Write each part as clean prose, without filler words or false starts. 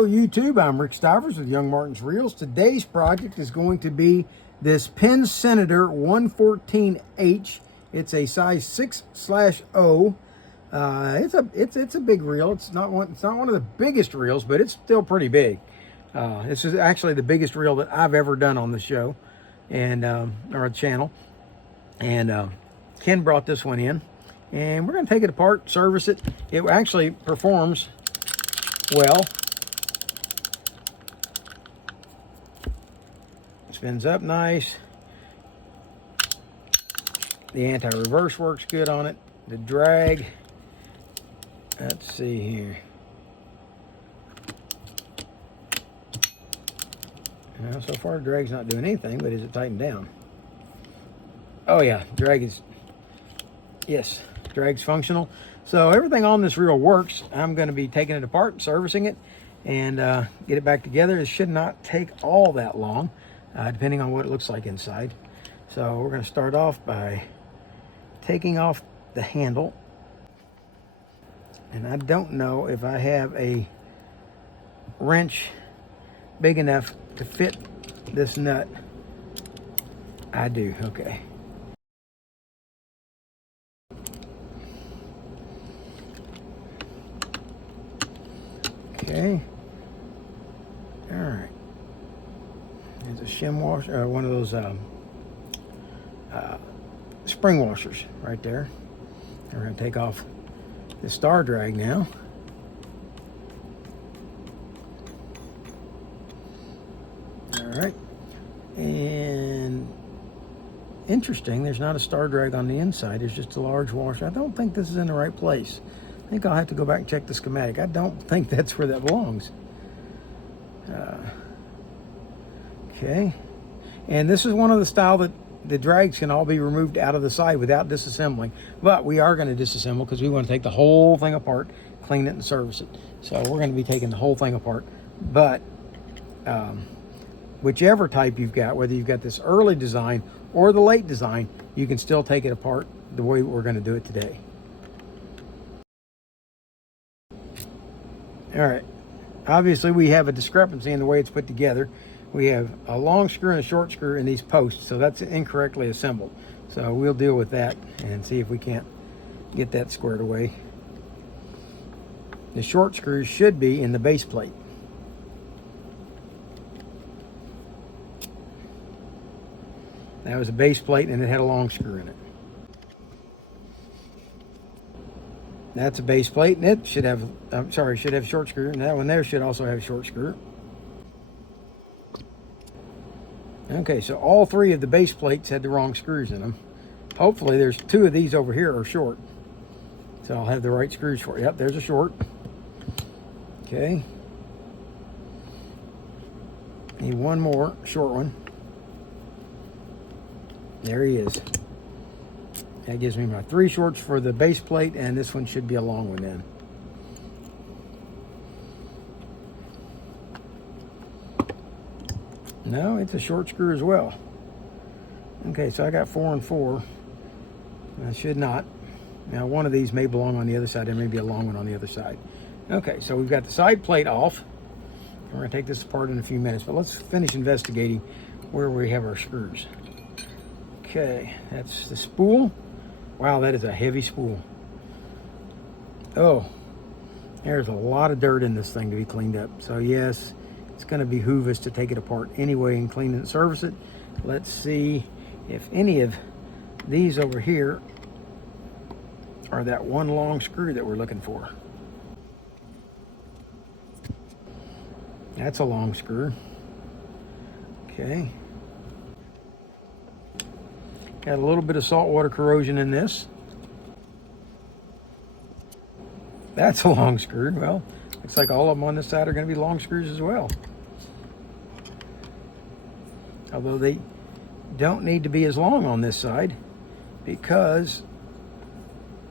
Hello YouTube, I'm Rick Stivers with YoungMartin'sReels. Today's project is going to be this Penn Senator 114H. It's a size 6/0. It's a big reel. It's not one of the biggest reels, but it's still pretty big. This is actually the biggest reel that I've ever done on the show and or channel. And Ken brought this one in, and we're going to take it apart, service it. It actually performs well. Spins up nice. The anti-reverse works good on it. The drag, let's see here. Now, so far the drag's not doing anything, but is it tightened down? Oh yeah, drag is, yes, drag's functional. So everything on this reel works. I'm going to be taking it apart, servicing it, and get it back together. It should not take all that long, depending on what it looks like inside. So we're going to start off by taking off the handle. And I don't know if I have a wrench big enough to fit this nut. I do, okay. Okay. All right. There's a shim washer, one of those spring washers right there. And we're going to take off the star drag now. All right. And interesting, there's not a star drag on the inside. There's just a large washer. I don't think this is in the right place. I think I'll have to go back and check the schematic. I don't think that's where that belongs. Okay. And this is one of the style that the drags can all be removed out of the side without disassembling. But we are going to disassemble because we want to take the whole thing apart, clean it, and service it. So we're going to be taking the whole thing apart. But whichever type you've got, whether you've got this early design or the late design, you can still take it apart the way we're going to do it today. All right, obviously we have a discrepancy in the way it's put together. We have a long screw and a short screw in these posts, so that's incorrectly assembled. So we'll deal with that and see if we can't get that squared away. The short screws should be in the base plate. That was a base plate and it had a long screw in it. That's a base plate, and it should have, should have short screw, and that one there should also have a short screw. Okay, so all three of the base plates had the wrong screws in them. Hopefully there's two of these over here are short. So I'll have the right screws for it. Yep, there's a short. Okay. Need one more short one. There he is. That gives me my three shorts for the base plate, and this one should be a long one then. No, it's a short screw as well. Okay, so I got 4 and 4. I should not. Now one of these may belong on the other side. There may be a long one on the other side. Okay, so we've got the side plate off. We're going to take this apart in a few minutes, but let's finish investigating where we have our screws. Okay, that's the spool. Wow, that is a heavy spool. Oh, there's a lot of dirt in this thing to be cleaned up. So yes, it's going to behoove us to take it apart anyway and clean it and service it. Let's see if any of these over here are that one long screw that we're looking for. That's a long screw. Okay. Got a little bit of saltwater corrosion in this. That's a long screw. Well, looks like all of them on this side are going to be long screws as well. Although they don't need to be as long on this side because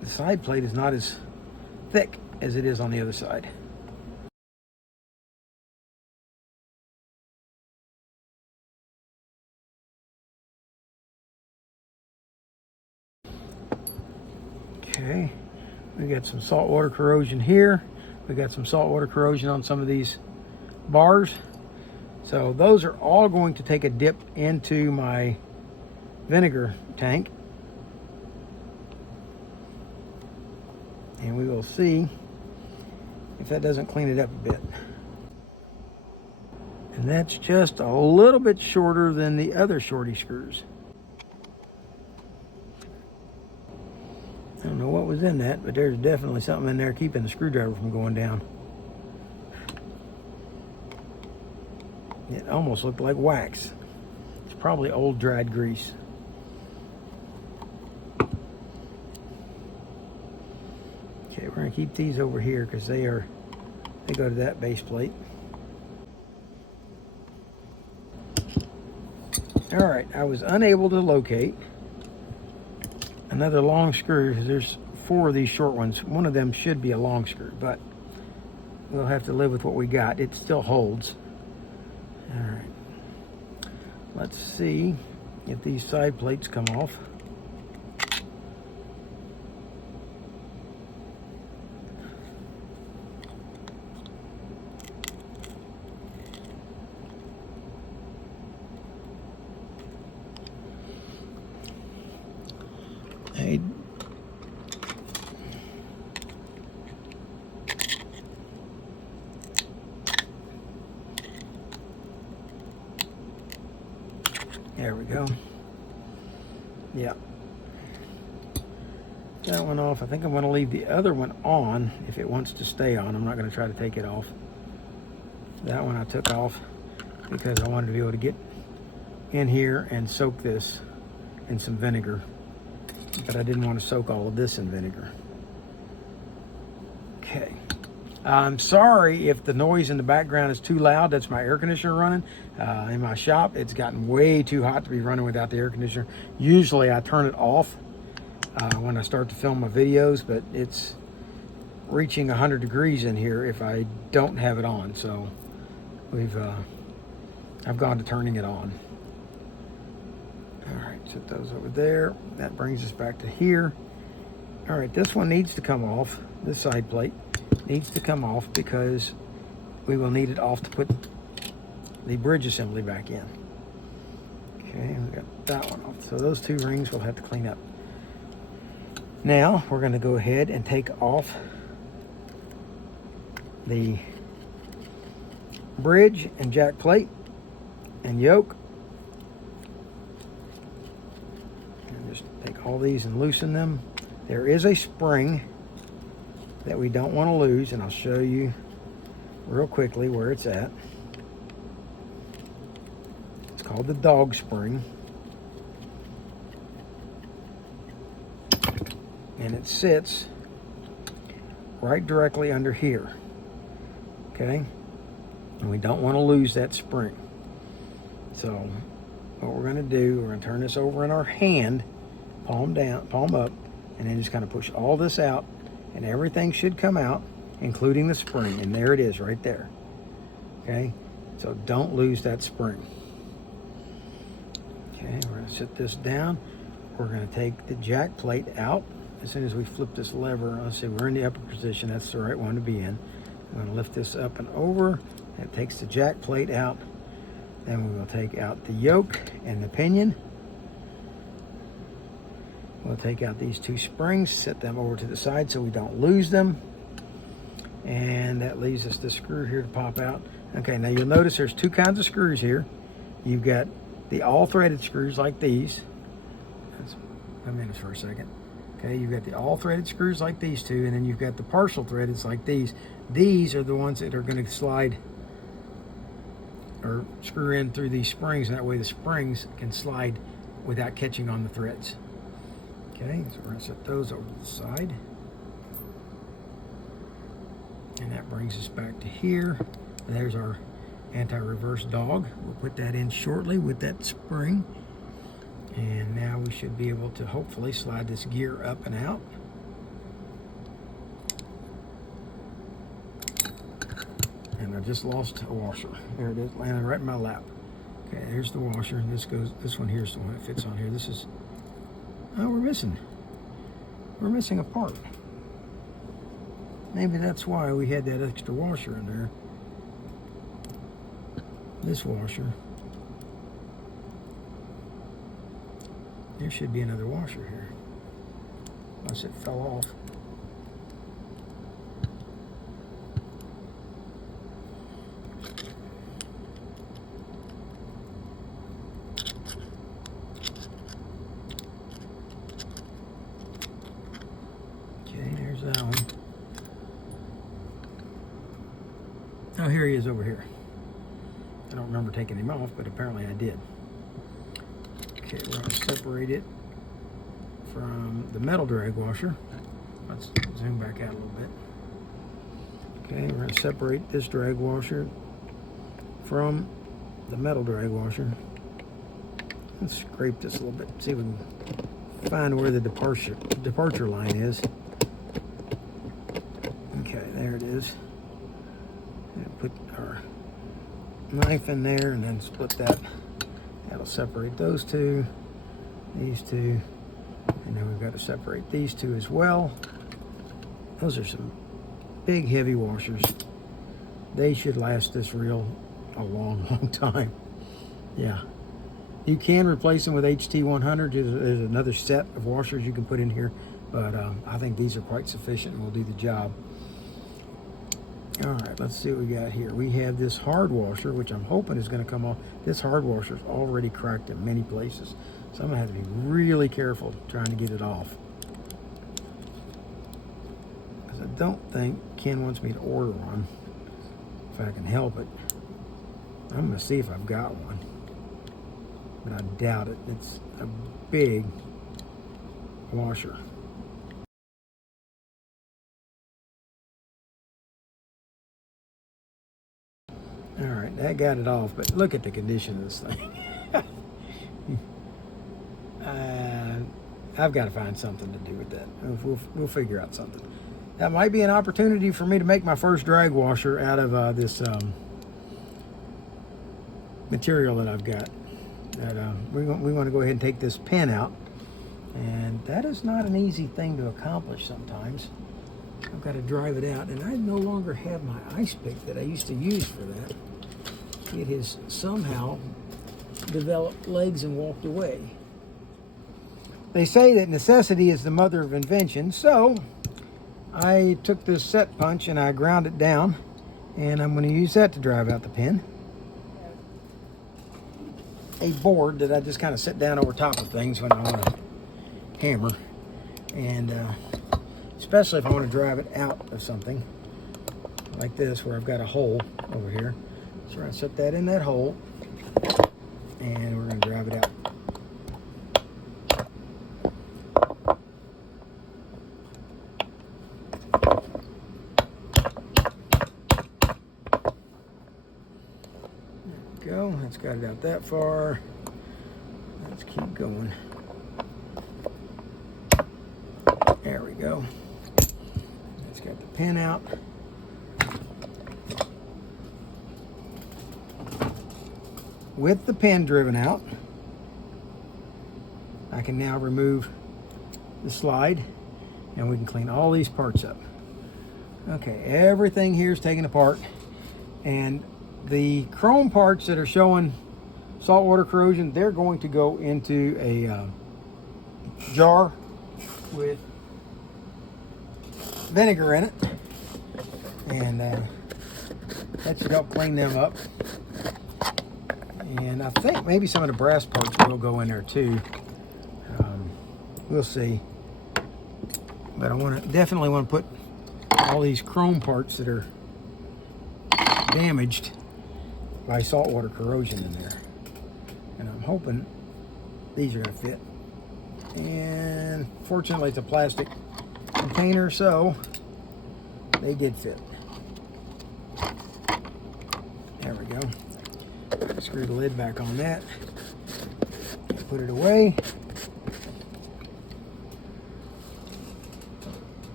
the side plate is not as thick as it is on the other side. Okay, we got some saltwater corrosion here. We got some saltwater corrosion on some of these bars. So those are all going to take a dip into my vinegar tank. And we will see if that doesn't clean it up a bit. And that's just a little bit shorter than the other shorty screws. I don't know what was in that, but there's definitely something in there keeping the screwdriver from going down. It almost looked like wax. It's probably old dried grease. Okay, we're gonna keep these over here because they go to that base plate. All right, I was unable to locate another long screw because there's 4 of these short ones. One of them should be a long screw, but we'll have to live with what we got. It still holds. All right, let's see if these side plates come off. Hey. There we go. Yeah. That one off. I think I'm going to leave the other one on if it wants to stay on. I'm not going to try to take it off. That one I took off because I wanted to be able to get in here and soak this in some vinegar. But I didn't want to soak all of this in vinegar. Okay. I'm sorry if the noise in the background is too loud. That's my air conditioner running in my shop. It's gotten way too hot to be running without the air conditioner. Usually I turn it off when I start to film my videos, but it's reaching 100 degrees in here if I don't have it on. So I've gone to turning it on. All right, set those over there. That brings us back to here. All right, this one needs to come off. This side plate needs to come off because we will need it off to put the bridge assembly back in. Okay, we got that one off. So those 2 rings we'll have to clean up. Now we're going to go ahead and take off the bridge and jack plate and yoke. And just take all these and loosen them. There is a spring that we don't want to lose, and I'll show you real quickly where it's at. It's called the dog spring. And it sits right directly under here. Okay? And we don't want to lose that spring. So what we're going to do, we're going to turn this over in our hand, palm down, palm up, and then just kind of push all this out, and everything should come out, including the spring. And there it is right there. Okay? So don't lose that spring. Okay, we're going to set this down. We're going to take the jack plate out. As soon as we flip this lever, let's see, we're in the upper position. That's the right one to be in. I'm going to lift this up and over. That takes the jack plate out. Then we will take out the yoke and the pinion. We'll take out these 2 springs, set them over to the side so we don't lose them. And that leaves us the screw here to pop out. Okay, now you'll notice there's 2 kinds of screws here. You've got the all threaded screws like these. I'm in this for a second. Okay, you've got the all threaded screws like these 2, and then you've got the partial threaded like these. These are the ones that are going to slide or screw in through these springs, and that way the springs can slide without catching on the threads. Okay, so we're going to set those over to the side. And that brings us back to here. There's our anti-reverse dog. We'll put that in shortly with that spring. And now we should be able to hopefully slide this gear up and out. And I just lost a washer. There it is, landing right in my lap. Okay, here's the washer. This one here's the one that fits on here. This is, oh, we're missing a part. Maybe that's why we had that extra washer in there. this washer. There should be another washer here, unless it fell off. Okay, there's that one. Oh, here he is over here. I don't remember taking him off, but apparently I did. Okay, we're going to separate it from the metal drag washer. Let's zoom back out a little bit. Okay, we're going to separate this drag washer from the metal drag washer. Let's scrape this a little bit, see if we can find where the departure line is. Okay, there it is. And put our knife in there and then split that. That'll separate those two, these two, and then we've got to separate these two as well. Those are some big heavy washers. They should last this reel a long time. Yeah. You can replace them with HT100. There's another set of washers you can put in here, but I think these are quite sufficient and will do the job. All right, let's see what we got here. We have this hard washer, which I'm hoping is going to come off. This hard washer is already cracked in many places, so I'm going to have to be really careful trying to get it off. Because I don't think Ken wants me to order one, if I can help it. I'm going to see if I've got one, but I doubt it. It's a big washer. All right, that got it off, but look at the condition of this thing. I've got to find something to do with that. We'll figure out something. That might be an opportunity for me to make my first drag washer out of this material that I've got. We want to go ahead and take this pin out, and that is not an easy thing to accomplish sometimes. I've got to drive it out, and I no longer have my ice pick that I used to use for that. It has somehow developed legs and walked away. They say that necessity is the mother of invention, so I took this set punch and I ground it down, and I'm going to use that to drive out the pin. A board that I just kind of sit down over top of things when I want to hammer, and especially if I want to drive it out of something like this where I've got a hole over here. So we're going to set that in that hole, and we're going to drive it out. There we go. That's got it out that far. Let's keep going. There we go. That's got the pin out. With the pin driven out, I can now remove the slide, and we can clean all these parts up. Okay, everything here is taken apart, and the chrome parts that are showing saltwater corrosion, they're going to go into a jar with vinegar in it, and that should help clean them up. And I think maybe some of the brass parts will go in there too. We'll see. But I definitely want to put all these chrome parts that are damaged by saltwater corrosion in there. And I'm hoping these are going to fit. And fortunately it's a plastic container, so they did fit. There we go. Screw the lid back on that. Put it away.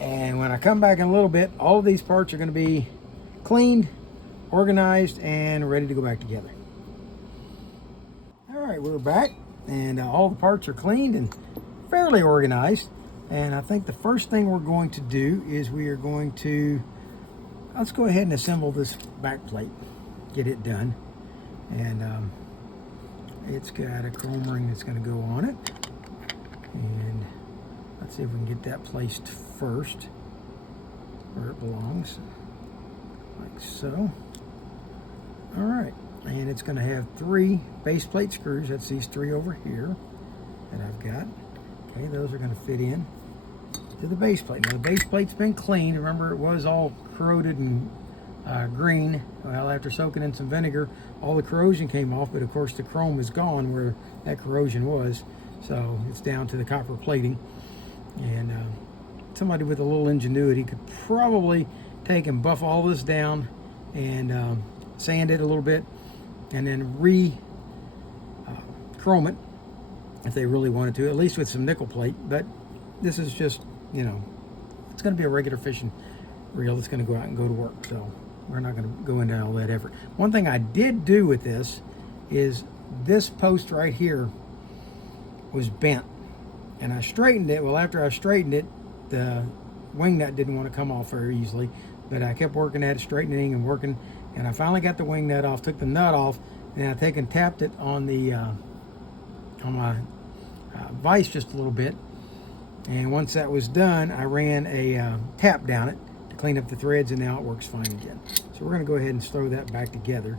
And when I come back in a little bit, all of these parts are going to be cleaned, organized, and ready to go back together. All right, we're back, and all the parts are cleaned and fairly organized. And I think the first thing we're going to do is let's go ahead and assemble this back plate, get it done. And it's got a chrome ring that's going to go on it. And let's see if we can get that placed first where it belongs, like so. All right, and it's going to have 3 base plate screws. That's these 3 over here that I've got. Okay, those are going to fit in to the base plate. Now the base plate's been cleaned. Remember, it was all corroded and green. Well, after soaking in some vinegar, all the corrosion came off, but of course the chrome is gone where that corrosion was, so it's down to the copper plating. And somebody with a little ingenuity could probably take and buff all this down and sand it a little bit, and then chrome it if they really wanted to, at least with some nickel plate. But this is just, you know, it's going to be a regular fishing reel that's going to go out and go to work, so we're not going to go into all that effort. One thing I did do with this is this post right here was bent, and I straightened it. Well, after I straightened it, the wing nut didn't want to come off very easily, but I kept working at it, straightening and working, and I finally got the wing nut off, took the nut off, and I tapped it on the on my vise just a little bit. And once that was done, I ran a tap down it to clean up the threads, and now it works fine again. So we're going to go ahead and throw that back together.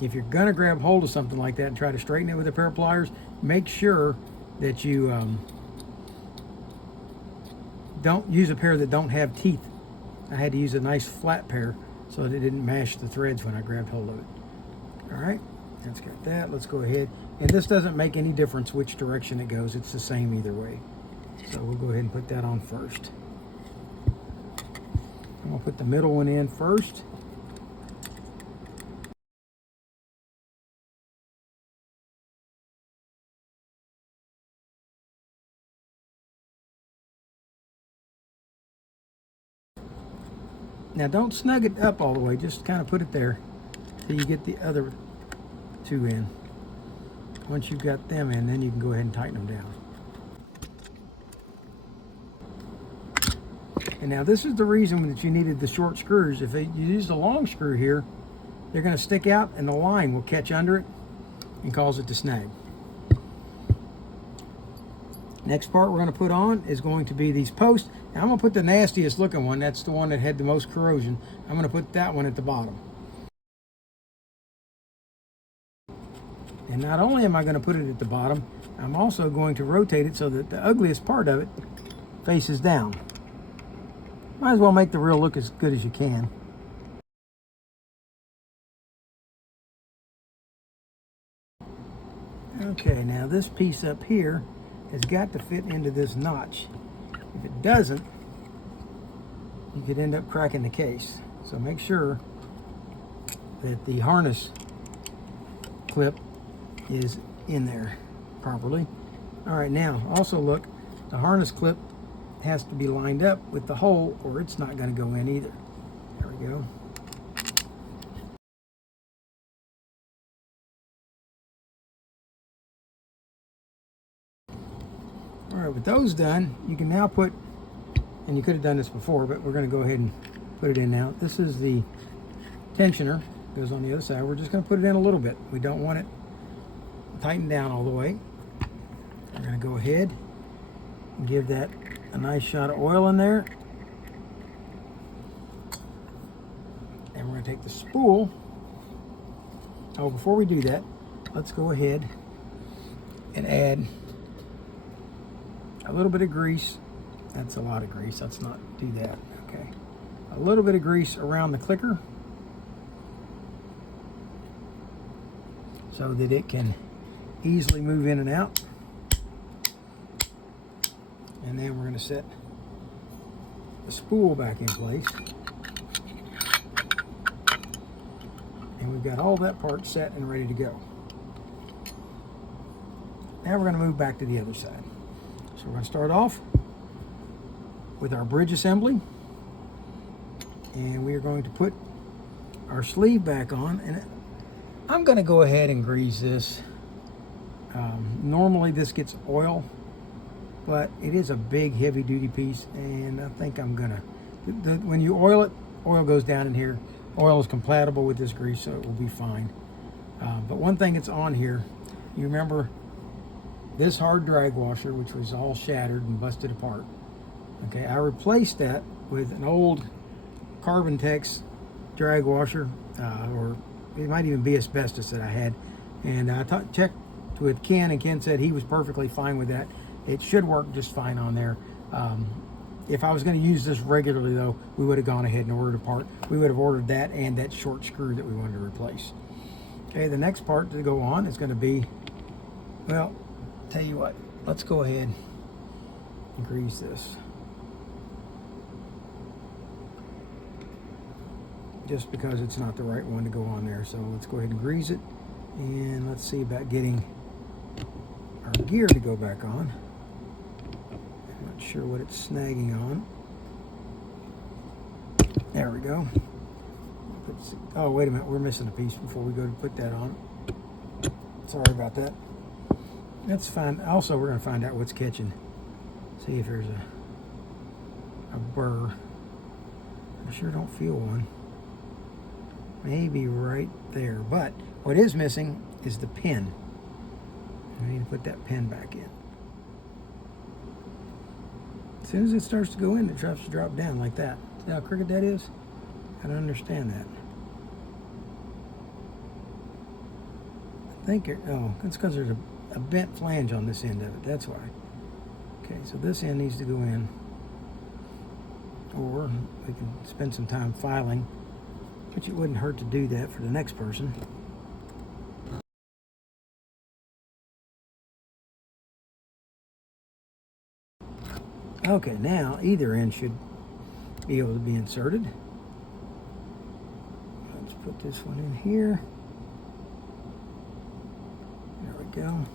If you're going to grab hold of something like that and try to straighten it with a pair of pliers, make sure that you don't use a pair that don't have teeth. I had to use a nice flat pair so that it didn't mash the threads when I grabbed hold of it. All right, that's got that. Let's go ahead. And this doesn't make any difference which direction it goes. It's the same either way. So we'll go ahead and put that on first. I'm going to put the middle one in first. Now don't snug it up all the way, just kind of put it there till you get the other 2 in. Once you've got them in, then you can go ahead and tighten them down. And now this is the reason that you needed the short screws. If you use the long screw here, they're going to stick out and the line will catch under it and cause it to snag. Next part we're going to put on is going to be these posts. Now I'm going to put the nastiest looking one. That's the one that had the most corrosion. I'm going to put that one at the bottom. And not only am I going to put it at the bottom, I'm also going to rotate it so that the ugliest part of it faces down. Might as well make the reel look as good as you can. Okay, now this piece up here has got to fit into this notch. If it doesn't, you could end up cracking the case. So make sure that the harness clip is in there properly. All right, now also look, the harness clip has to be lined up with the hole or it's not going to go in either. There we go. All right, with those done, you can now put, and you could have done this before, but we're going to go ahead and put it in now. This is the tensioner, goes on the other side. We're just going to put it in a little bit. We don't want it tightened down all the way. We're going to go ahead and give that a nice shot of oil in there. And we're going to take the spool. Oh, before we do that, let's go ahead and add a little bit of grease. That's a lot of grease. Let's not do that. Okay. A little bit of grease around the clicker so that it can easily move in and out. And then we're going to set the spool back in place. And we've got all that part set and ready to go. Now we're going to move back to the other side. So we're going to start off with our bridge assembly. And we are going to put our sleeve back on. And I'm going to go ahead and grease this. Normally this gets oil, but it is a big heavy duty piece, and I think I'm gonna, when you oil it, oil goes down in here oil is compatible with this grease, so it will be fine. But one thing that's on here, you remember this hard drag washer, which was all shattered and busted apart. Okay, I replaced that with an old Carbon Tex drag washer, or it might even be asbestos that I had. And I checked with Ken, and Ken said he was perfectly fine with that. It should work just fine on there. If I was going to use this regularly, though, we would have gone ahead and ordered a part. We would have ordered that and that short screw that we wanted to replace. Okay, the next part to go on is going to be, well, tell you what, let's go ahead and grease this. Just because it's not the right one to go on there. So let's go ahead and grease it. And let's see about getting our gear to go back on. I'm not sure what it's snagging on. There we go. Oh, wait a minute. We're missing a piece before we go to put that on. Sorry about that. That's fine. Also, we're going to find out what's catching. See if there's a burr. I sure don't feel one. Maybe right there. But what is missing is the pin. I need to put that pin back in. As soon as it starts to go in, it starts to drop down like that. See how crooked that is? I don't understand that. I think it's because there's a bent flange on this end of it. That's why. Okay, so this end needs to go in. Or we can spend some time filing, which it wouldn't hurt to do that for the next person. Okay, now either end should be able to be inserted. Let's put this one in here. There we go.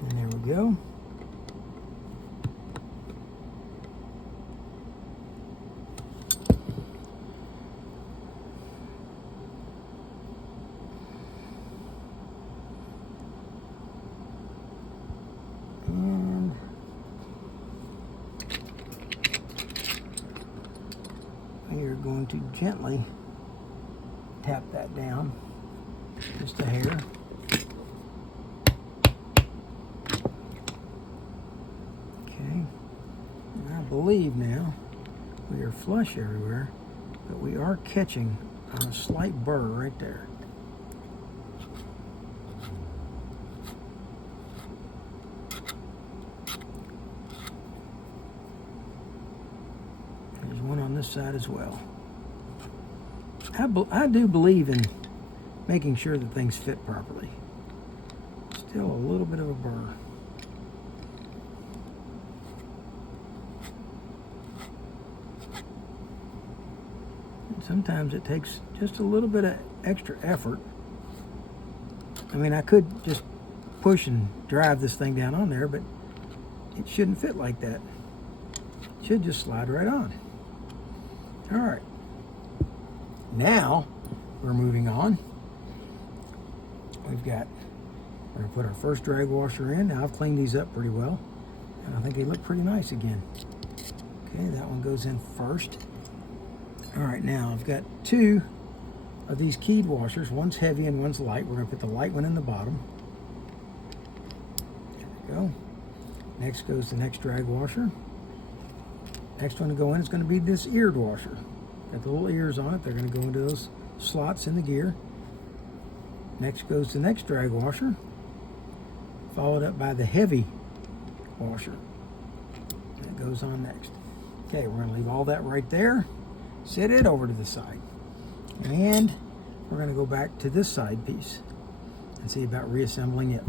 And there we go. You're going to gently tap that down just a hair. Okay, and I believe now we are flush everywhere, but we are catching on a slight burr right there. There's one on this side as well. I do believe in making sure that things fit properly. Still a little bit of a burr. And sometimes it takes just a little bit of extra effort. I mean, I could just push and drive this thing down on there, but it shouldn't fit like that. It should just slide right on. All right. Now we're moving on. We're going to put our first drag washer in. Now I've cleaned these up pretty well, and I think they look pretty nice again. Okay, that one goes in first. All right, now I've got two of these keyed washers. One's heavy and one's light. We're going to put the light one in the bottom. There we go. Next goes the next drag washer. Next one to go in is going to be this eared washer. Got the little ears on it. They're going to go into those slots in the gear. Next goes the next drag washer, followed up by the heavy washer. That goes on next. Okay, we're going to leave all that right there. Set it over to the side. And we're going to go back to this side piece and see about reassembling it.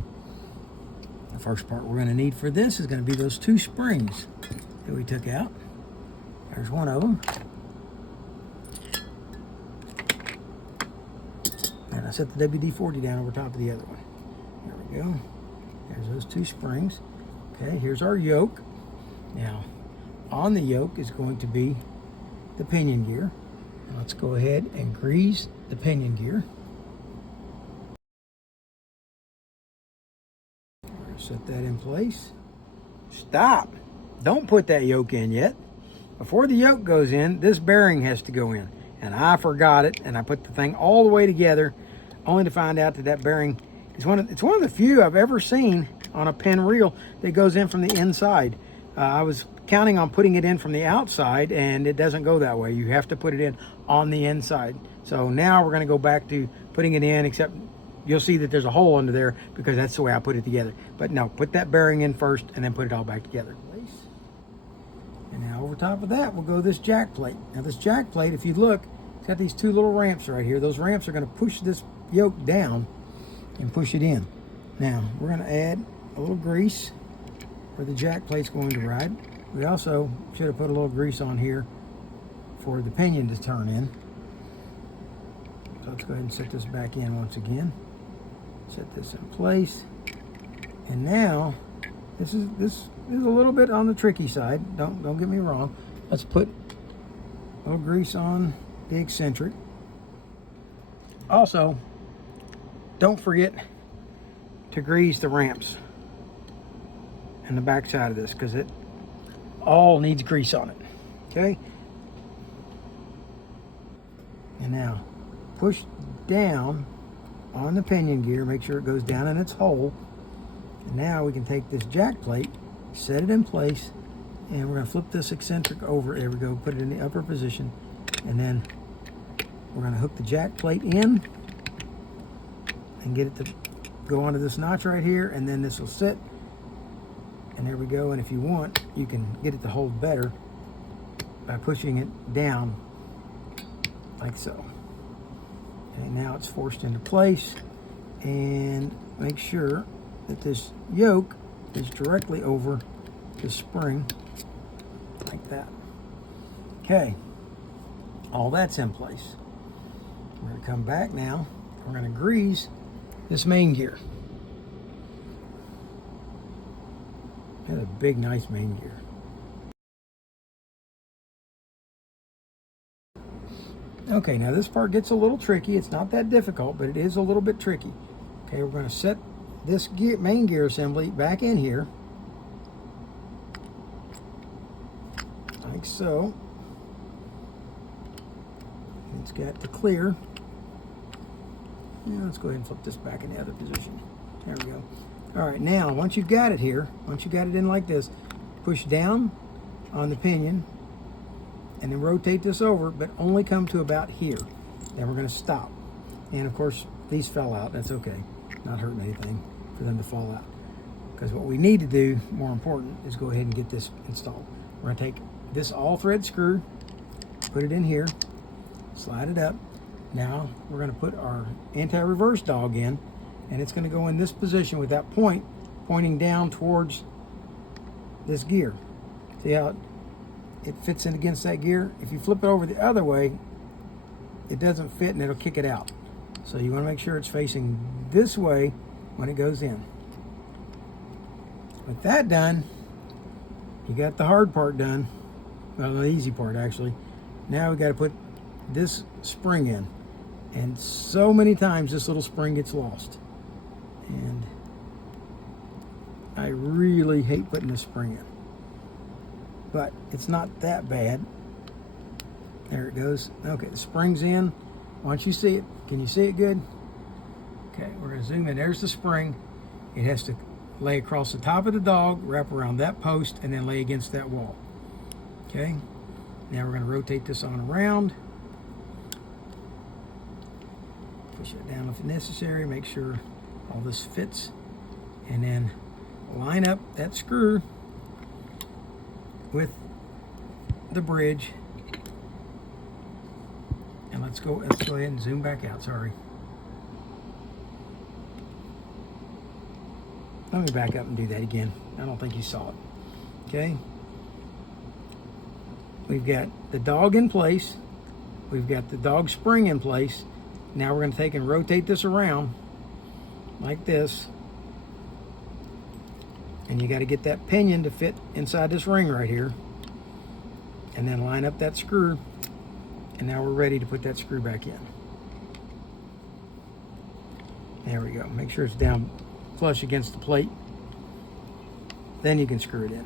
The first part we're going to need for this is going to be those two springs that we took out. There's one of them. And I set the WD-40 down over top of the other one. There we go. There's those two springs. Okay, here's our yoke. Now, on the yoke is going to be the pinion gear. Let's go ahead and grease the pinion gear. Set that in place. Stop! don't put that yoke in yet. Before the yoke goes in, this bearing has to go in. And I forgot it, and I put the thing all the way together, only to find out that that bearing is it's one of the few I've ever seen on a Penn reel that goes in from the inside. I was counting on putting it in from the outside, and it doesn't go that way. You have to put it in on the inside. So now we're going to go back to putting it in, except you'll see that there's a hole under there because that's the way I put it together. But no, put that bearing in first and then put it all back together. And now over top of that, we'll go this jack plate. Now this jack plate, if you look, it's got these two little ramps right here. Those ramps are going to push this yoke down and push it in. Now we're going to add a little grease where the jack plate's going to ride. We also should have put a little grease on here for the pinion to turn in. So let's go ahead and set this back in once again. Set this in place. And now this is a little bit on the tricky side. Don't get me wrong. Let's put a little grease on the eccentric. Also, don't forget to grease the ramps and the back side of this, because it all needs grease on it. Okay? And now push down on the pinion gear, make sure it goes down in its hole. And now we can take this jack plate, set it in place, and we're going to flip this eccentric over. There we go, put it in the upper position, and then we're going to hook the jack plate in and get it to go onto this notch right here, and then this will sit, and there we go. And if you want, you can get it to hold better by pushing it down like so. Okay, now it's forced into place, and make sure that this yoke is directly over the spring like that. Okay, all that's in place. We're going to come back now. We're going to grease this main gear. That's a big, nice main gear. Okay, now this part gets a little tricky. It's not that difficult, but it is a little bit tricky. Okay, we're going to set this main gear assembly back in here, like so. It's got to clear. Now let's go ahead and flip this back in the other position. There we go. All right, now once you've got it here, once you got it in like this, push down on the pinion and then rotate this over, but only come to about here. Then we're going to stop. And of course, these fell out. That's okay. Not hurting anything for them to fall out. Because what we need to do, more important, is go ahead and get this installed. We're going to take this all thread screw, put it in here, slide it up. Now we're going to put our anti-reverse dog in, and it's going to go in this position with that point pointing down towards this gear. See how it fits in against that gear? If you flip it over the other way, it doesn't fit and it'll kick it out. So you want to make sure it's facing this way when it goes in. With that done, you got the hard part done. Well, the easy part actually. Now we got to put this spring in. And so many times this little spring gets lost. And I really hate putting this spring in. But it's not that bad. There it goes. Okay, the spring's in. Once you see it, can you see it good? Okay, we're going to zoom in. There's the spring. It has to lay across the top of the dog, wrap around that post, and then lay against that wall. Okay, now we're going to rotate this on around. Push it down if necessary. Make sure all this fits. And then line up that screw with the bridge. And let's go ahead and zoom back out. Sorry. Let me back up and do that again. I don't think you saw it. Okay. We've got the dog in place. We've got the dog spring in place. Now we're going to take and rotate this around like this. And you got to get that pinion to fit inside this ring right here. And then line up that screw. And now we're ready to put that screw back in. There we go. Make sure it's down flush against the plate. Then you can screw it in.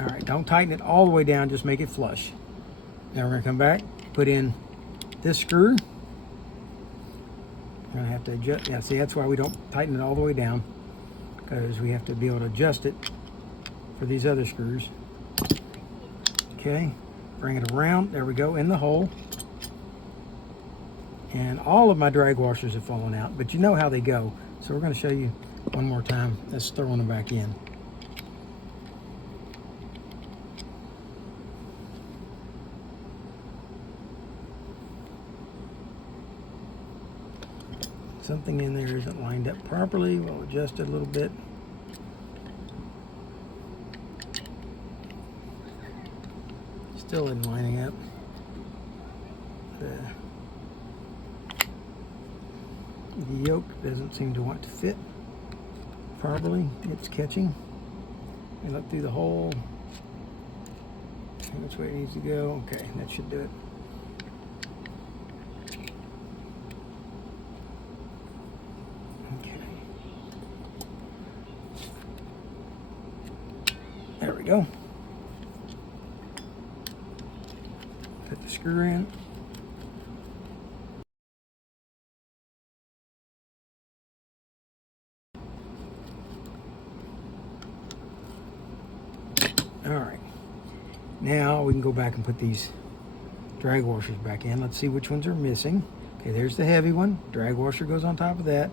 All right, don't tighten it all the way down, just make it flush. Now we're gonna come back, put in this screw. We're gonna have to adjust, yeah, see, that's why we don't tighten it all the way down, because we have to be able to adjust it for these other screws. Okay, bring it around, there we go, in the hole. And all of my drag washers have fallen out, but you know how they go. So we're gonna show you one more time. Let's throw them back in. Something in there isn't lined up properly. We'll adjust it a little bit. Still isn't lining up. The yoke doesn't seem to want to fit properly. It's catching. And look through the hole. Which way it needs to go. Okay, that should do it. There we go. Put the screw in. All right. Now we can go back and put these drag washers back in. Let's see which ones are missing. Okay, there's the heavy one. Drag washer goes on top of that.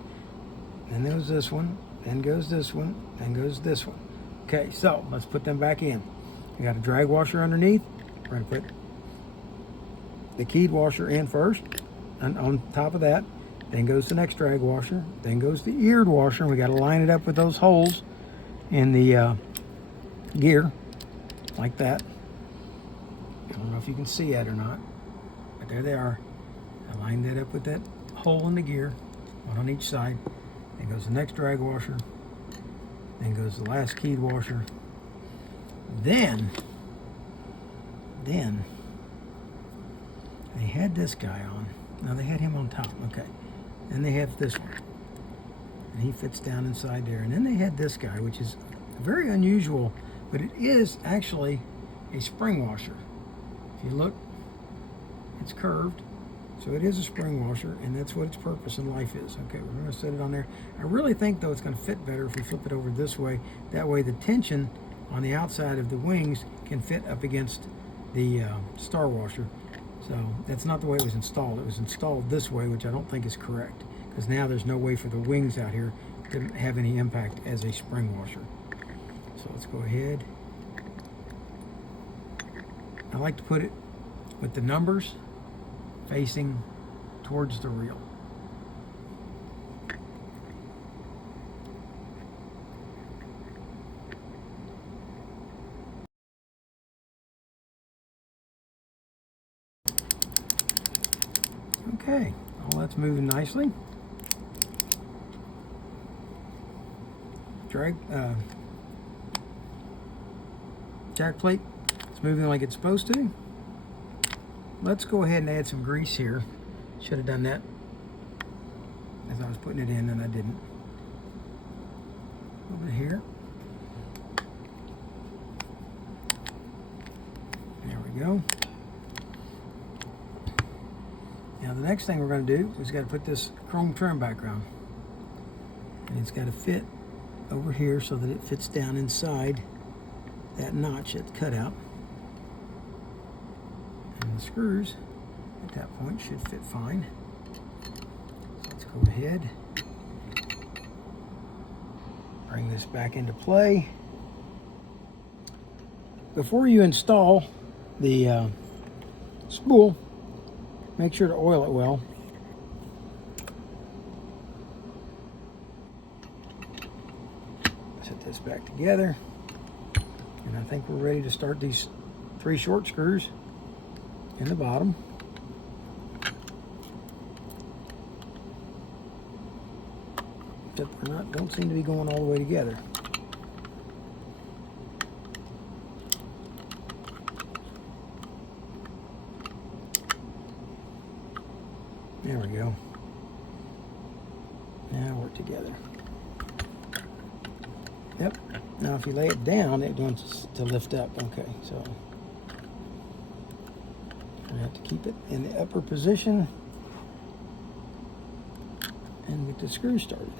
Then goes this one. Then goes this one. Then goes this one. Okay, so let's put them back in. We got a drag washer underneath. We're going to put the keyed washer in first, and on top of that. Then goes the next drag washer. Then goes the eared washer. And we got to line it up with those holes in the gear, like that. I don't know if you can see that or not, but there they are. I lined that up with that hole in the gear, one on each side. Then goes the next drag washer. Then goes the last keyed washer. Then they had this guy on. Now they had him on top. Okay. Then they have this one. And he fits down inside there. And then they had this guy, which is very unusual, but it is actually a spring washer. If you look, it's curved. So it is a spring washer, and that's what its purpose in life is. Okay, we're going to set it on there. I really think, though, it's going to fit better if we flip it over this way. That way the tension on the outside of the wings can fit up against the star washer. So that's not the way it was installed. It was installed this way, which I don't think is correct, because now there's no way for the wings out here to have any impact as a spring washer. So let's go ahead. I like to put it with the numbers facing towards the reel. Okay, all that's moving nicely. Jack plate, it's moving like it's supposed to. Let's go ahead and add some grease here. Should have done that as I was putting it in, and I didn't. A little bit here. There we go. Now the next thing we're going to do is got to put this chrome trim back on. And it's got to fit over here so that it fits down inside that notch at the cutout. And the screws at that point should fit fine. So let's go ahead, bring this back into play. Before you install the spool, make sure to oil it well. Set this back together. And I think we're ready to start these 3 short screws in the bottom. Except they're don't seem to be going all the way together. There we go. Now we're together. Yep. Now if you lay it down, it wants to lift up. Okay, so I have to keep it in the upper position and get the screw started.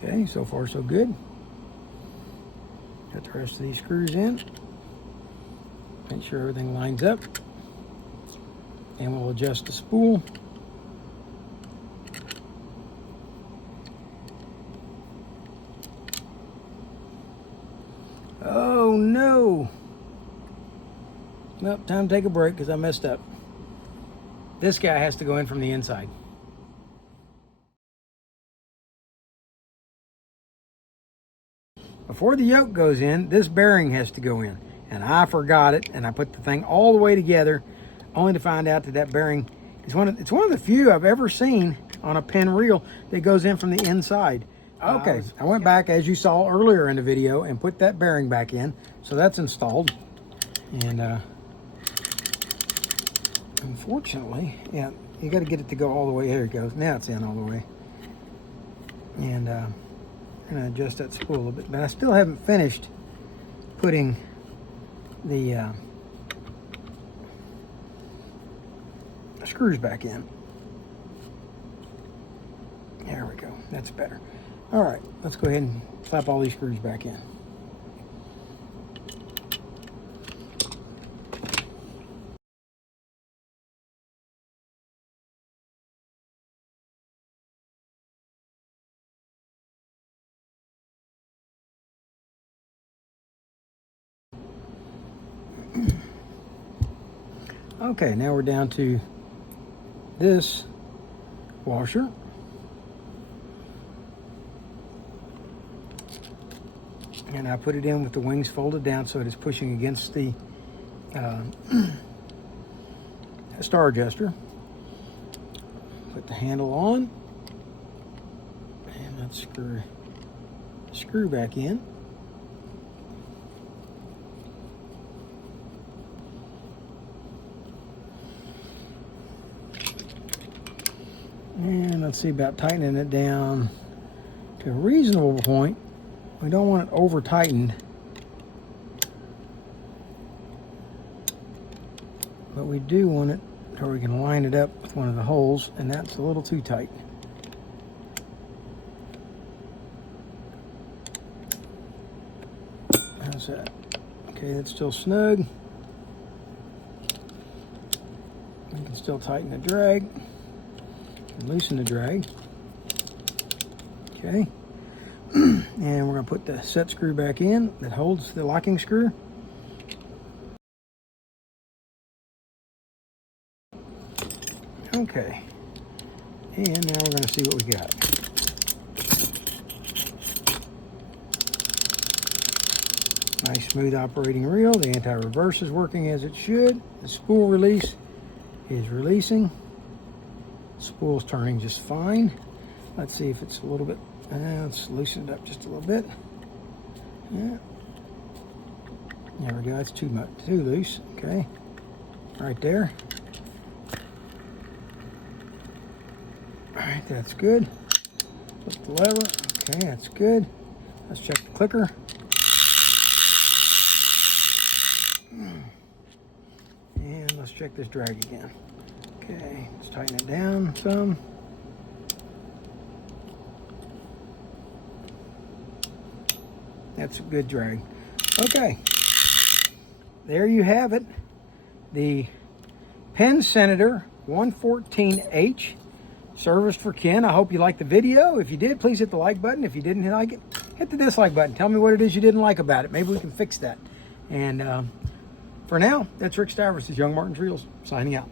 Okay, so far so good. Got the rest of these screws in. Make sure everything lines up. And we'll adjust the spool. Oh no! Well, time to take a break because I messed up. This guy has to go in from the inside. Before the yoke goes in, this bearing has to go in. And I forgot it, and I put the thing all the way together, only to find out that that bearing is it's one of the few I've ever seen on a Penn reel that goes in from the inside. Okay, I went back, as you saw earlier in the video, and put that bearing back in. So that's installed. And unfortunately, yeah, you got to get it to go all the way. There it goes. Now it's in all the way. And I'm going to adjust that spool a little bit. But I still haven't finished putting the screws back in. There we go. That's better. All right, let's go ahead and slap all these screws back in. Okay, now we're down to this washer. And I put it in with the wings folded down so it is pushing against the star adjuster. Put the handle on. And let's screw back in. And let's see about tightening it down to a reasonable point. We don't want it over tightened, but we do want it where we can line it up with one of the holes, and that's a little too tight. How's that? Okay, that's still snug. We can still tighten the drag and loosen the drag. Okay. And we're going to put the set screw back in that holds the locking screw. Okay. And now we're going to see what we got. Nice smooth operating reel. The anti-reverse is working as it should. The spool release is releasing. Spool's turning just fine. Let's see if it's a little bit. Let's loosen it up just a little bit. Yeah. There we go. It's too loose. Okay. Right there. All right, that's good. Flip the lever. Okay, that's good. Let's check the clicker. And let's check this drag again. Okay, let's tighten it down some. That's a good drag. Okay, there you have it. The Penn Senator 114H serviced for Ken. I hope you liked the video. If you did, please hit the like button. If you didn't like it, hit the dislike button. Tell me what it is you didn't like about it. Maybe we can fix that. And for now, that's Rick Stivers. This is Young Martin's Reels signing out.